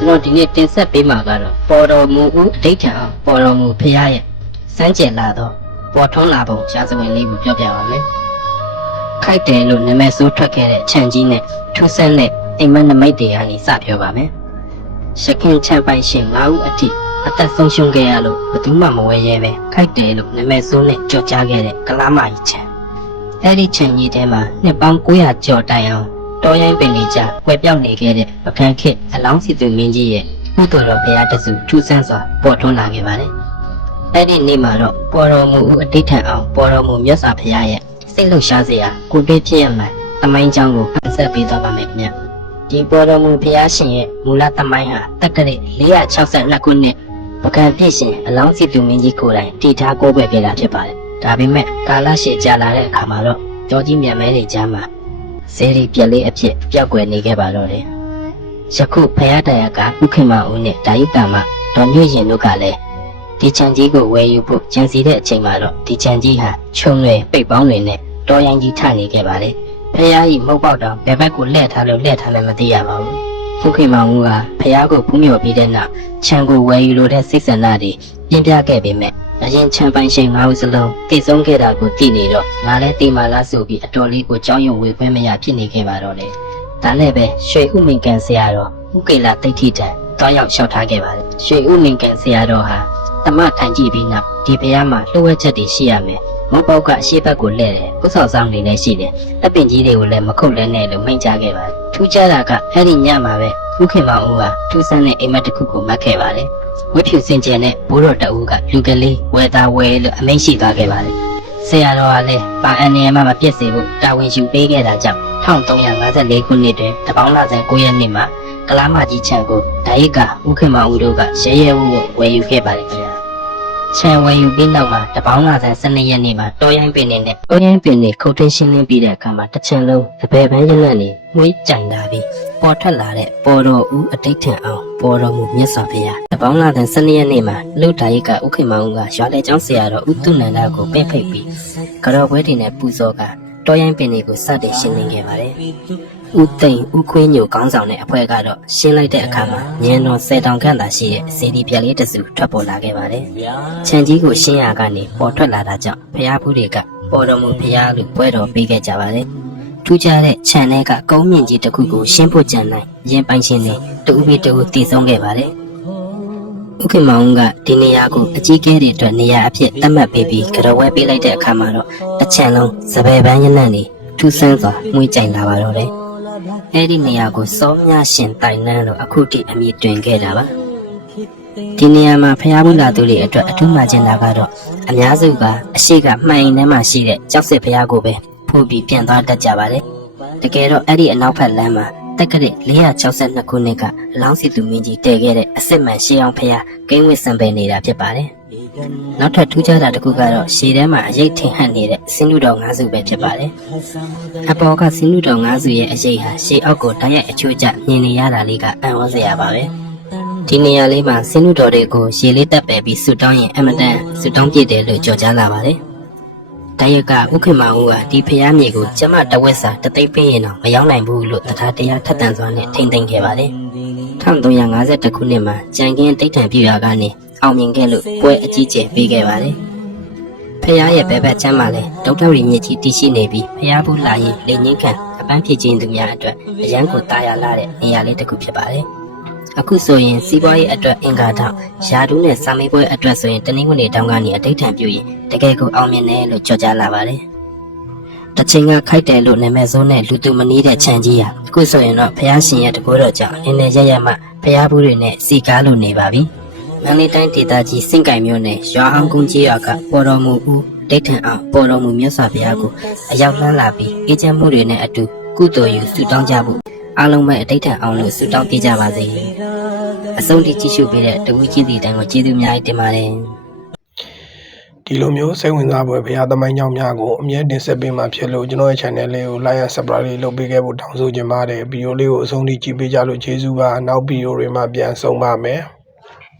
ကျွန်တော်ဒီနေ့တင်ဆက်ပေးမှာကတော့ပေါ်တော်မူဦးအဋိဌံအောင်ပေါ်တော်မူဖရာရဲ့စမ်းကြယ်လာတော့ပေါ်ထွန်းလာပုံရှားစဝင်လေးကိုပြောပြပါမယ်ခိုက်တယ်လို့နာမည်ဆိုးထွက်ခဲ့တဲ့ခြံကြီးနဲ့ထူးဆန်းတဲ့အိမ်မက်နမိတ်တွေကနေစပြောပါမယ်ရှခင်ချမ်းပိုင်ရှင်၅ဦးအထိအသက်ဆုံးရှုံးခဲ့ရလို့ဘယ်သူမှမဝဲရဲပဲခိုက်တယ်လို့နာမည်ဆိုးနဲ့ကြော်ကြားခဲ့တဲ့ကလားမကြီးခြံအဲ့ဒီခြံကြီးထဲမှာနှစ်ပေါင်း900ကျော်တိုင်အောင်တော်ရိုင်းပင်နေကြွယ်ပြောက်နေခဲ့တဲ့ပကံခေတ်အလောင်းစီသူမင်းကြီးရဲ့ဥတော်တော်ဘုရားတဆူထူးဆန်းစွာပေါ်ထွန်းလာခဲ့ပါတယ်။အဲ့ဒီနေ့မှာတော့ပေါ်တော်မူဦးအဋိဌံအောင်ပေါ်တော်မူမြတ်စွာဘုရားရဲ့စိတ်လှုပ်ရှားစရာကိုတွေ့ဖြစ်ရမှန်သမိုင်းကြောင်းကိုဖန်ဆက်ပေးသွားပါမယ်ခင်ဗျ။ဒီပေါ်တော်မူဘုရားရှင်ရဲ့မူလသမိုင်းဟာတက္ကရာ462ခုနှစ်ပကံပြည့်ရှင်အလောင်းစီသူမင်းကြီးကိုယ်တိုင်တည်ထားကိုးကွယ်ခဲ့တာဖြစ်ပါတယ်။ဒါပေမဲ့ကာလရှည်ကြာလာတဲ့အခါမှာတော့ကြောကြီးမြန်မဲတွေကြားမှာစေရီပြက်လေးအဖြစ်ပျောက်ကွယ်နေခဲ့ပါတော့တယ်။ယခုဖယားတရားကဥခိမဦးနဲ့ဒါယိတမတော်ညွန့်ရင်တို့ကလည်းဒီချံကြီးကိုဝယ်ယူဖို့ကြံစီတဲ့အချိန်မှာတော့ဒီချံကြီးဟာခြုံတွေပိတ်ပေါင်းတွေနဲ့တော်ရိုင်းကြီးထနေခဲ့ပါလေ။ဖယားကြီးမုတ်ပေါက်တောင်ဘယ်ဘက်ကိုလှည့်ထားလို့လှည့်ထားမှမသိရပါဘူး။ဥခိမဦးကဖယားကိုဖူးမြော်ပြီးတဲ့နောက်ချံကိုဝယ်ယူလို့တဲ့စိတ်ဆန္ဒတွေပြင်းပြခဲ့ပေမဲ့အရင်ချမ်းပိုင်ရှင်၅ဦးစလုံးတည်ဆုံးခဲ့တာကိုသိနေတော့ငါလည်းတိမာလားဆိုပြီးအတော်လေးကိုကြောင်းရွံဝေခွင့်မရဖြစ်နေခဲ့ပါတော့တယ်။ဒါနဲ့ပဲရွှေဥမင်ကန်ဆရာတော်ဥကိလတိတ်ထိတန်တောင်းရောက်လျှောက်ထားခဲ့ပါတယ်။ရွှေဥမင်ကန်ဆရာတော်ဟာတမထိုင်ကြည့်ပြီးနောက်ဒီဘုရားမှာလှုပ်ဝက်ချက်တွေရှိရမယ်။မုတ်ပေါက်ကအရှိဘက်ကိုလှည့်တယ်။ဥဆောင်ဆောင်နေလည်းရှိတယ်။လက်ပင်ကြီးတွေကိုလည်းမခုတ်လဲနဲ့လို့မိန့်ကြားခဲ့ပါတယ်။ထူးခြားတာကအဲ့ဒီညမှာပဲဥခင်မောင်ဦးကထူးဆန်းတဲ့အိမ်မက်တစ်ခုကိုမှတ်ခဲ့ပါတယ်။ဝိဖြူစင်ကြယ်နဲ့ဘိုးတော်တအူးကလူကလေးဝဲသားဝဲလို့အမိန့်ရှိသွားခဲ့ပါတယ်။ဆရာတော်ကလည်းပါအန်နေမှာမပြည့်စေဖို့တာဝန်ယူပေးခဲ့တာကြောင့်1354ခုနှစ်တွင်တပေါင်းလဆန်း9ရက်နေ့မှာကလားမကြီးချံကိုဒါရိကဥခင်မောင်ဦးတို့ကရဲရဲဝံ့ဝံ့ဝယ်ယူခဲ့ပါတယ်ခင်ဗျာ။ချံဝယ်ယူပြီးနောက်မှာတပေါင်းလဆန်း12ရက်နေ့မှာတော်ရိုင်းပင်နဲ့တော်ရိုင်းပင်တွေခုတ်ထင်းရှင်းလင်းပြီးတဲ့အခါမှာတစ်ချံလုံးတပည့်ပန်းရလန့်နေငွေးကြိုင်လာပြီးပေါ်ထွက်လာတဲ့ပေါ်တော်ဦးအဋိဌံအောင်ပေါ်တော်မူမြတ်စွာဘုရားတပေါင်းလာတဲ့12ရက်နေ့မှာလူဒါရိကဥခိမောင်ကရွာလေကျောင်းဆရာတော်ဥတုနန္ဒကိုပင့်ဖိတ်ပြီးကတော်ပွဲတွေနဲ့ပူဇော်ကတော်ရိုင်းပင်တွေကိုစတင်ရှင်းလင်းခဲ့ပါတယ်။ဥသိမ့်ဥခွေးညိုကောင်းဆောင်တဲ့အဖွဲ့ကတော့ရှင်းလိုက်တဲ့အခါမှာညံတော်10တောင်ခန့်သာရှိတဲ့စေတီပြက်လေးတစ်စုထွက်ပေါ်လာခဲ့ပါတယ်။ခြံကြီးကိုရှင်းရကနေပေါ်ထွက်လာတာကြောင့်ဘုရားဖူးတွေကပေါ်တော်မူဘုရားလို့ပွဲတော်ပေးခဲ့ကြပါတယ်။ထူးခြားတဲ့ခြံထဲကကုန်းမြင့်ကြီးတစ်ခုကိုရှင်းဖို့ကြံနိုင်ရင်ပိုင်ရှင်တွေတူပြီးတူတည်ဆုံးခဲ့ပါတယ်။ဥက္ကမောင်ကဒီနေရာကိုအကြီးကဲတွေအတွက်နေရာအဖြစ်သတ်မှတ်ပေးပြီးကြော်ဝဲပေးလိုက်တဲ့အခါမှာတော့အချံလုံးစပယ်ပန်းရနံ့နေထူးဆန်းစွာငွေကြိုင်လာပါတော့တယ်။အဲဒီနေရာကိုစောမြရှင်တိုင်နန်းလို့အခုထိအမည်တွင်ခဲ့တာပါ။ဒီနေရာမှာဖျားဘူးလာသူတွေအတွက်အထူးမှကျင်တာကတော့အများစုကအရှိကမှန်ရင်ထဲမှာရှိတဲ့ကြောက်စစ်ဖျားကိုပဲဖို့ပြီးပြန်သွားတတ်ကြပါတယ်။တကယ်တော့အဲ့ဒီအနောက်ဘက်လမ်းမှာတက္ကရာ462ခုနှစ်ကအလောင်းစီသူမင်းကြီးတည်ခဲ့တဲ့အစစ်မှန်ရှေးအောင်ဖျားဂိမ်းဝစ်စံပယ်နေတာဖြစ်ပါတယ်။နောက်ထပ်ထူးခြားတာတစ်ခုကတော့ရှေးထဲမှာအရေးထင်ဟပ်နေတဲ့စင်းနုတော်၅စုပဲဖြစ်ပါတယ်။အပေါ်ကစင်းနုတော်၅စုရဲ့အရေးဟာရှေးအောက်ကိုတိုက်ရိုက်အချိုးကျမြင်နေရတာလေးကအံ့ဩစရာပါပဲ။ဒီနေရာလေးမှာစင်းနုတော်တွေကိုရေလေးတက်ပယ်ပြီးဆူတောင်းရင်အမတန်ဆူတောင်းပြည့်တယ်လို့ကြော်ကြားလာပါတယ်။ဒါရကဥခိမောင်ဦးကဒီဖျားမြေကိုကျမတဝက်စာတသိပ်ပေးရင်တော့မရောက်နိုင်ဘူးလို့တရားထက်သန်စွာနဲ့ထိမ့်သိမ်းခဲ့ပါတယ်။1352ခုနှစ်မှာကြံကင်းတိတ်ထန်ပြရာကနေအောင်မြင်ခဲ့လို့ပွဲအကြီးကျယ်ပေးခဲ့ပါတယ်။ဖျားရဲ့ဘဲဘက်ချမ်းမှာလည်းဒေါက်တာရီမြစ်ကြီးတည်ရှိနေပြီးဖျားဘူးလာရင်လေငင်းခံအပန်းဖြစ်ခြင်းသူများအတွက်အရန်ကိုတာယာလာတဲ့နေရာလေးတစ်ခုဖြစ်ပါတယ်။အခုဆိုရင်စီးပွားရေးအတွက်အင်္ဂါထောက်ယာဒူးနဲ့စာမေးပွဲအတွက်ဆိုရင်တနင်္ဂနွေတောင်ကနေအတိတ်ထံပြုရင်တကယ်ကိုအောင်မြင်တယ်လို့ကြော်ကြားလာပါတယ်။တချိန်ကခိုက်တယ်လို့နာမည်ဆိုးနဲ့လူသူမနီးတဲ့ခြံကြီးဟာအခုဆိုရင်တော့ဖျားရှင်ရဲ့တကိုးတော်ကြောင့်နည်းနည်းရရမှဖျားဘူးတွေနဲ့စီကားလို့နေပါပြီ။မန္တလေးတိုင်းဒေသကြီးစင့်ကိုင်မြို့နယ်ရွာအောင်ကုန်းကြီးရွာကပေါ်တော်မူဦးဒိဋ္ဌံအောင်ပေါ်တော်မူမြတ်စွာဘုရားကိုအရောက်လှမ်းလာပြီးအေးချမ်းမှုတွေနဲ့အတူကုသိုလ်ယူဆုတောင်းကြဖို့အားလုံးပဲအဋိဌံအောင်လို့ဆုတောင်းပေးကြပါစေ။အဆုံးထိကြည့်ရှုပေးတဲ့တဝူးကြီးတီတန်ကိုကျေးဇူးများတင်ပါတယ်။ဒီလိုမျိုးစိတ်ဝင်စားဖွယ်ဘုရားသမိုင်းကြောင်းများကိုအမြဲတင်ဆက်ပေးမှဖြစ်လို့ကျွန်တော်ရဲ့ channel လေးကို like and subscribe လေးလုပ်ပေးခဲ့ဖို့တောင်းဆိုချင်ပါတယ်။ဗီဒီယိုလေးကိုအဆုံးထိကြည့်ပေးကြလို့ကျေးဇူးပါ။နောက်ဗီဒီယိုတွေမှာပြန်ဆုံပါမယ်။